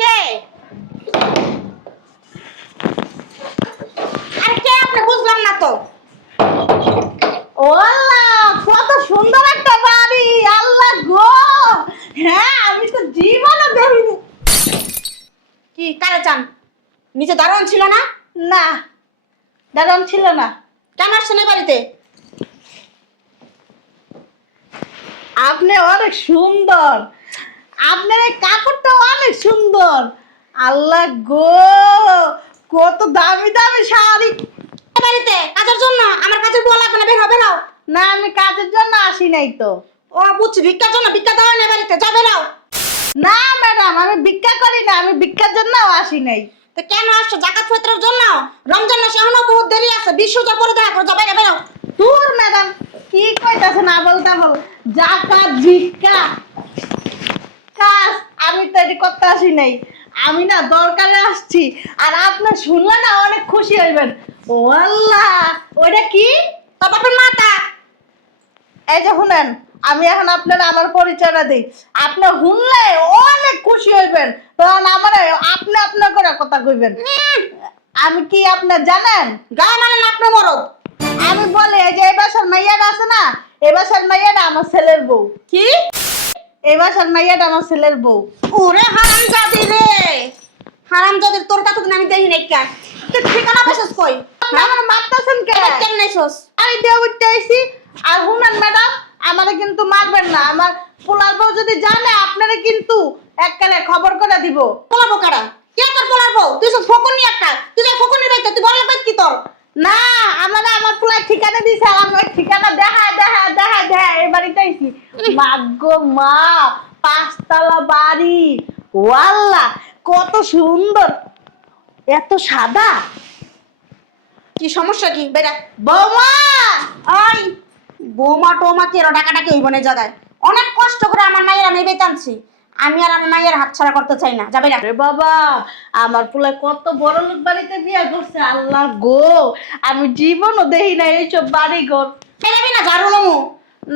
কে? আরে কে আপনি? বুঝলাম না তো। ও আল্লাহ, কত সুন্দর একটা বাড়ি! আল্লাহ গো, হ্যাঁ আমি তো জীবনে দেখিনি। কি কারে চান? নিচে দারোয়ান ছিল না? না, দারুণ ছিল না। কেন আসছেন এই বাড়িতে? আপনি অনেক সুন্দর, আপনার এই কাপড়টা অনেক সুন্দর। আল্লাহ গো, কত দামি দামি শাড়ি! এই বাড়িতে কাজের জন্য? আমার কাজের বউ লাগবে না, বের হবে নাও। না, আমি কাজের জন্য আসি নাই তো। ও বুঝছি, ভিক্ষার জন্য। ভিক্ষা দেওয়া নেই বাড়িতে, যাবে নাও। না ম্যাডাম, আমি ভিক্ষা করি না, আমি ভিক্ষার জন্য আসি নাই। তো কেন আসছো? জাকাত ফিতরের জন্য? রমজান মাসে এখনো বহুত দেরি আছে, 20 রোজা পরে দেখা করো, যাবে না, বেরো। দূর ম্যাডাম, কি কইতাছেন আবল তাবল? জাকাত ভিক্ষা কাজ আমি তো এটি করতে আসি নাই। আমি না দরকারে আসছি, আর আপনি শুনলে না অনেক খুশি হইবেন। ও আল্লাহ, ওইটা কি? তোর বাপের মাথা। এই যে শুনেন, আমি এখন আপনার আমার পরিচয়টা দিই। আপনি শুনলে অনেক খুশি হইবেন, তখন আমার আপনি আপনার করে কথা কইবেন। আমি কি আপনার জানেন? গায়ে মানে না আপনার মরদ। আমি বলি, এই যে এই বাসার মাইয়াটা আছে না, এই বাসার মাইয়াটা আমার ছেলের বউ। কি? এই বাসার মাইয়াটা আমার ছেলের বউ। ওরে হারামজাদি রে! হারামজাদির তোর কথা তো আমি দেখি নাই। কেন তুই ঠিকানা পেছস কই? আপনি আমার মারতেছেন কে? কেমনে এসোস? আমি দিয়ে উঠতে আইছি। আর শুনেন ম্যাডাম, আমারে কিন্তু মারবেন না। আমার পোলার বউ যদি জানে, আপনারে কিন্তু এককালে খবর করে দিব। পোলাবো কারা? কে তোর পোলাবো? তুই সব ফকুনি একটা। তুই যে ফকুনির বাইতে, তুই বড় বাইত কি তোর? না, আমার পোলার ঠিকানা দিছে, আর আমি ওই ঠিকানা দেখা এই বাড়িতে আইছি। মাগো মা, 5 তলা বাড়ি। ওয়াল্লাহ, কত সুন্দর! এত সাদা! কি সমস্যা কি? বেরা। বৌমা! ওই বৌমা টোমা কে ডাকাডাকি হইব না জায়গায়। অনেক কষ্ট করে আমার মায়ের আমি বেত আনছি। আমি আর আমার মায়ের হাত ছাড়া করতে চাই না, যাবে না। আরে বাবা, আমার পোলা কত বড় লোক বাড়িতে বিয়ে করছে। আল্লাহ গো, আমি জীবনও দেখি না এইসব বাড়ি ঘর। ফেলাবি না ঝাড়ু লমু।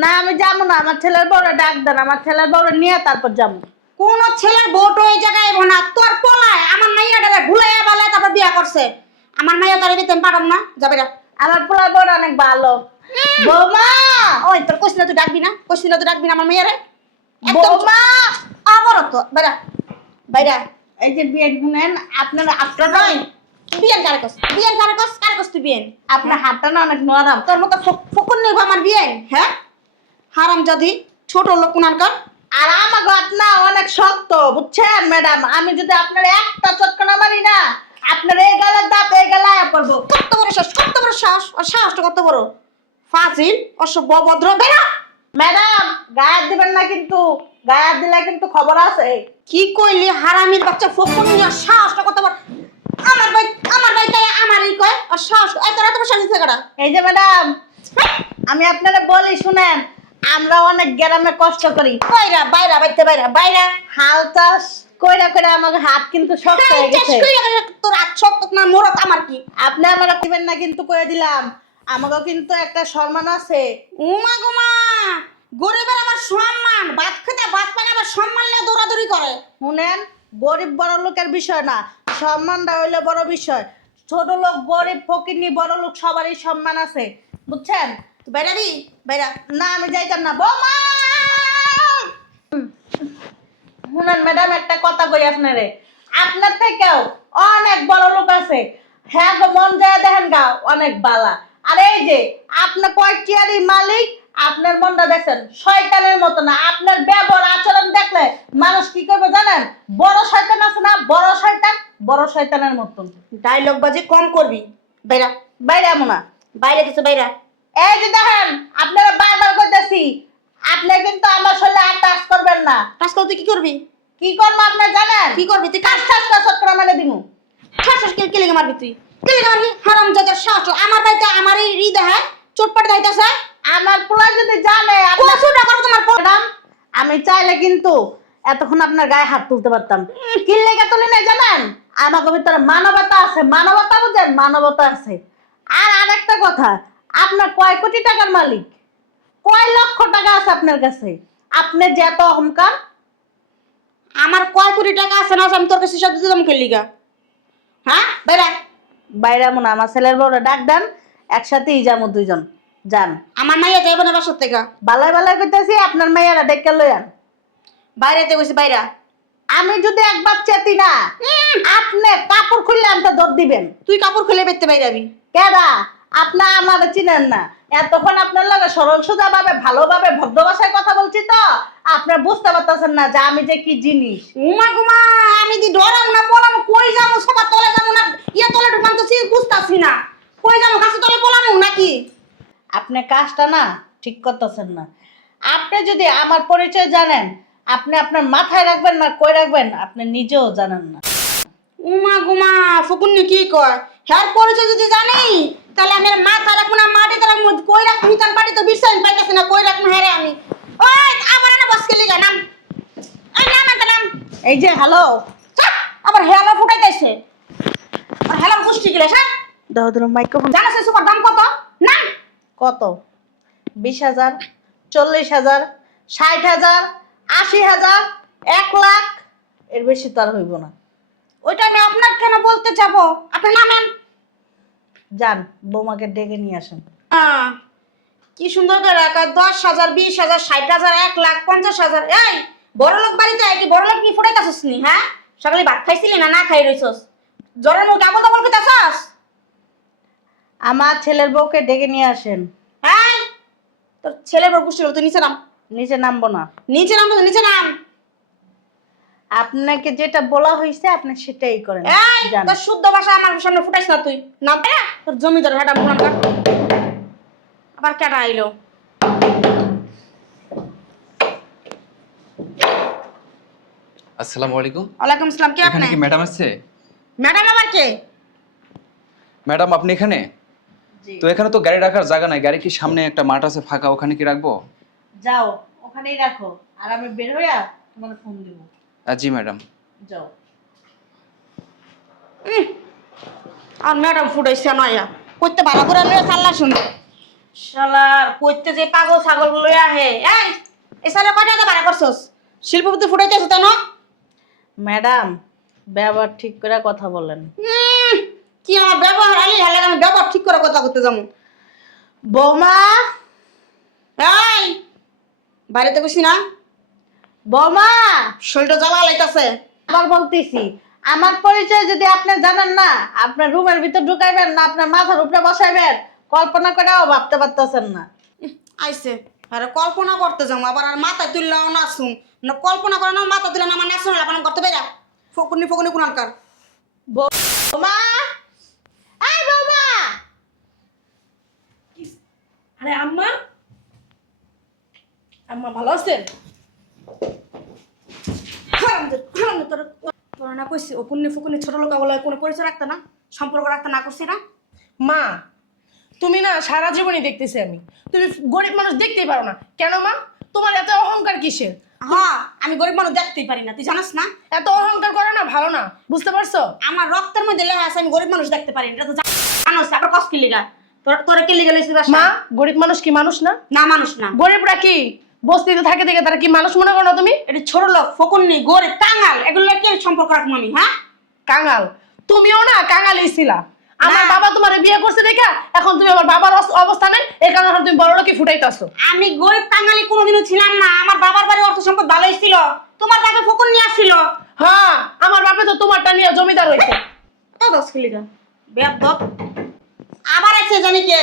না, আমি যাবো না। আমার ছেলের বড় ডাক দেন, আমার ছেলের বড় নিয়ে তারপর যাবো। কোন ছেলের বউটো এই জায়গায় আইব না। তোর পোলায় আমার মাইয়া ডালে ভুলাইয়া বালায় তারপর বিয়া করছে। আমার মাইয়া তার বেতন পারম না, যাবে না। আমার পোলা বড় অনেক ভালো। বৌমা! ওই তোর কইছ না তুই ডাকবি না, কইছ না তুই ডাকবি না আমার মাইয়ারে। বৌমা! আবার তো বাইরা বাইরা। এই যে বিয়ে শুনেন, আপনার আপনার নয় বিয়েন কারে কস তুই বিয়েন। আপনার হাতটা না অনেক নরম। তোর মতো ফকুন নেব আমার বিয়েন? হ্যাঁ, হারাম জাদি ছোট লোক কোনানকার। আর আমার হাত না অনেক শক্ত, বুঝছেন ম্যাডাম? আমি যদি আপনার একটা চটকানা মারি না, আপনার এই গালের দাঁত এই গালায় পড়বো। কত বড় সাহস, কত বড় সাহস! আর সাহসটা কত বড়! ফাজিল, অসভ্য, অভদ্র, বেরা। ম্যাডাম, গায়ে হাত দিবেন না কিন্তু। গায়ে হাত দিলে কিন্তু খবর আছে। কি কইলি? হারামির বাচ্চা, ফকুন নিয়ে সাহসটা কত বড়! আমার ভাইটা আমারই কয় আর সাহস এত রাত বসে আছে কাটা। এই যে ম্যাডাম, আমি আপনারা বলি শুনেন, আমরা অনেক গ্রামে কষ্ট করি। বাইরা বাইরা বাইতে বাইরা বাইরা। হাল চাষ কইরা কইরা আমার হাত কিন্তু শক্ত হয়ে গেছে। তোর হাত শক্ত না মোরক আমার কি? আপনি আমার দিবেন না কিন্তু, কয়ে দিলাম। আমাকেও কিন্তু একটা সম্মান আছে। উমা গুমা, গরিবের আবার সম্মান, ভাত খেতে ভাত পায় না, আবার সম্মান নিয়ে দৌড়াদৌড়ি করে। শুনেন, গরিব বড় লোকের বিষয় না, সম্মানটা হইলে বড় বিষয়। ছোট লোক, গরিব, ফকিরনি, বড় লোক সবারই সম্মান আছে, বুঝছেন? তুই বাইরাবি বাইরা। না, আমি যাইতাম না। বৌমা! শুনেন ম্যাডাম, একটা কথা কই আপনারে। আপনার থেকেও অনেক বড় লোক আছে। হ্যাঁ গো, মন যায় দেখেন গা, অনেক বালা। আর এই যে আপনার কয়টিয়ারি মালিক, আপনার মনটা দেখছেন শয়তানের মতো না। আপনার ব্যবহার আচরণ দেখলে মানুষ কি করবে জানেন? বড় শয়তান আছে না, বড় শয়তান, বড় শয়তানের মতন। ডায়লগ বাজি কম করবি। বাইরা বাইরে এমন না। বাইরে দিছে বাইরা। এই যে দেখেন, আপনারা বারবার কইতেছি, আপনি কিন্তু আমার শরীরে আর টাচ করবেন না। কাজ করতে কি করবি? কি করবো আপনি জানেন? কি করবি তুই? কাজ টাচ কাজ করে মেরে দিমু। ঠাস কে লেগে মারবি তুই? কে লেগে মারবি? হারাম জাদার সাহস! আমার বাড়িতে আমার এই হৃদয় হয় চোটপাট দাইতাছে। আমার পোলা যদি জানে কসুটা করবো তোমার ম্যাডাম, আমি চাইলে কিন্তু এতক্ষণ আপনার গায়ে হাত তুলতে পারতাম। কি লেগে তুলি না জানেন? আমাকে ভিতরে মানবতা আছে, মানবতা বুঝেন, মানবতা আছে। আর আরেকটা কথা, আপনার কয় কোটি টাকার মালিক? কয় লক্ষ টাকা আছে আপনার কাছে? আপনার যে এত অহংকার! আমার কয় কোটি টাকা আছে না আছে আমি তোর কাছে সব দিতে যাবো লিগা? হ্যাঁ বাইরা। বাইরে মনে আমার ছেলের বউরে ডাক দেন, একসাথেই যাবো দুইজন। যান। আমার মাইয়া যাইব না বাসার থেকে। বালাই বালাই করতেছি, আপনার মেয়েরা ডেকে লইয়ান। বাইরেতে বসে বাইরা। আমি যদি একবার চেতি না, আপনি কাপড় খুললে আমাকে দৌড় দিবেন। তুই কাপড় খুলে বেরতে বাইরাবি। কেডা? আপনি আমার চিনেন না। এতক্ষণ আপনার লগে সরল সোজা ভাবে ভালোভাবে ভদ্র ভাষায় কথা বলছি তো আপনি বুঝতে পারতেছেন না যে আমি যে কি জিনিস। উমা গুমা, আমি দি ডরাম না বলাম কই যাবো, সবার তলে যাবো না ইয়া তলে ঢুকাম তো বুঝতাছি না। কই যাবো, গাছে তলে পলামু নাকি? আপনি কাজটা না ঠিক করতেছেন না। আপনি যদি আমার পরিচয় জানেন, আপনি আপনার মাথায় রাখবেন না কই রাখবেন আপনি নিজেও জানেন না। উমা গুমা, ফকুন্নি কি কয়? হ্যার পরিচয় যদি জানি তাহলে আমি আর মাথা রাখবো না মাটিতে রাখবো। কই রাখবো হিতান পাটি তো বিশ্বাস পাইতেছি না, কই রাখবো হ্যাঁ রে আমি। ওই আবার না বসকে লিগা নাম। এই নাম একটা নাম। এই যে হ্যালো, আবার হেলা ফুটাইতেছে। আর হেলার গোষ্ঠী গিলা স্যার। দাও ধরো মাইক্রোফোন। জানো সে সুপার দাম কত? না কত? 20,000, 40,000, 60,000, 80,000, 1 লাখ, এর বেশি তো আর হইব না। ওইটা আমি আপনার কেন বলতে যাব? আপনি নামেন। যান, বৌমাকে ডেকে নিয়ে আসেন। কি সুন্দর করে রাখা, 10,000, 20,000, 60,000, 1 লাখ, 50,000। এই বড় লোক বাড়িতে কি বড় লোক কি ফুটাইতাছস নি? হ্যাঁ, সকালে ভাত খাইছিলি না না খাই রইছস? জ্বরের মুখ আবল তাবল কইতাছস? আমার ছেলের বউকে ডেকে নিয়ে আসেন। হ্যাঁ, তোর ছেলে বড় পুষ্টি তুই নিচে নাম। নিচে নামবো না। নিচে নাম, নিচে নাম। আপনাকে যেটা বলা হয়েছে আপনি সেটাই করেন। এই যান। তোর শুদ্ধ ভাষা আমার সামনে ফুটাইছ না তুই। নাম না তোর জমিদার হেডা মুনান কাট। আবার কেডা আইলো? আসসালামু আলাইকুম। ওয়ালাইকুম আসসালাম। কে আপনি? এখানে কি ম্যাডাম আছে? ম্যাডাম আবার কে? ম্যাডাম আপনি এখানে? জি। তো এখানে তো গাড়ি রাখার জায়গা নাই, গাড়ি কি সামনে একটা মাঠ আছে ফাঁকা, ওখানে কি রাখবো? যাও, ওখানেই রাখো, আর আমি বের হইয়া তোমাকে ফোন দিব। জি ম্যাডাম। যাও। আর ম্যাডাম ফুটাইছে নয়া কইতে ভালো করে লইয়া চাল্লা শুনতে শালার কইতে যে পাগল ছাগল লইয়া হে। এই এসারে কয়টা দে ভাড়া করছস? শিল্পপতি ফুটাইতেছ তো না? ম্যাডাম, ব্যবহার ঠিক করে কথা বলেন। কি আমার ব্যবহার আলি হালে আমি ব্যবহার ঠিক করে কথা করতে যাবো? বৌমা, এই বাইরেতে কইছি না? বৌমা, শরীরটা জ্বালা লাইতাছে। আবার বলতেছি, আমার পরিচয় যদি আপনি জানেন না, আপনার রুমের ভিতর ঢুকাইবেন না আপনার মাথার উপরে বসাইবেন, কল্পনা করেও ভাবতে পারতেছেন না। আইছে আরে কল্পনা করতে যাবো আবার আর মাথা তুললাও নাচুম না, কল্পনা করে না মাথা তুলে না আমার নাচুন লাপান করতে পাইরা ফকুনি ফকুনি কুনালকার। বৌমা, এই বৌমা। আরে আম্মা, আম্মা ভালো আছেন? তোরা না কইছি ও পুণ্যি ফুকুনি ছোট লোক বলে কোনো পরিচয় রাখতে না, সম্পর্ক রাখতে না করছি না? মা, তুমি না সারা জীবনই দেখতেছি আমি, তুমি গরিব মানুষ দেখতেই পারো না কেন মা? তোমার এত অহংকার কিসের? হ্যাঁ আমি গরিব মানুষ দেখতেই পারি না, তুই জানাস না? এত অহংকার করে না ভালো না, বুঝতে পারছো? আমার রক্তের মধ্যে লেখা আছে আমি গরিব মানুষ দেখতে পারি না, এটা তো জানোস। আবার কষ্ট কি লিগা তোরা কি লিগা লইছিস বাসা? মা, গরিব মানুষ কি মানুষ না? না মানুষ না। গরিবরা কি বস্তিতে থাকে দেখে তারা কি মানুষ মনে করো না তুমি? এটা ছোট লোক ফকুন্নি গরিব কাঙাল এগুলো কি সম্পর্ক রাখবো আমি? হ্যাঁ কাঙাল, তুমিও না কাঙালই ছিলা। আমার না। বাবা তোমার বিয়ে করছে দেখা এখন তুমি আমার বাবার অবস্থানে এই কারণে তুমি বড় লোকই ফুটাইতাছো। আমি গরিব কাঙালি কোনোদিনও ছিলাম না, আমার বাবার বাড়ির অর্থ সম্পদ ভালোই ছিল, তোমার বাবা ফকুন্নি আসছিল। হ্যাঁ, আমার বাপে তো তোমারটা নিয়ে জমিদার হইছে। তো দশ কিলিগা বেয়াদব আবার আছে জানি কে?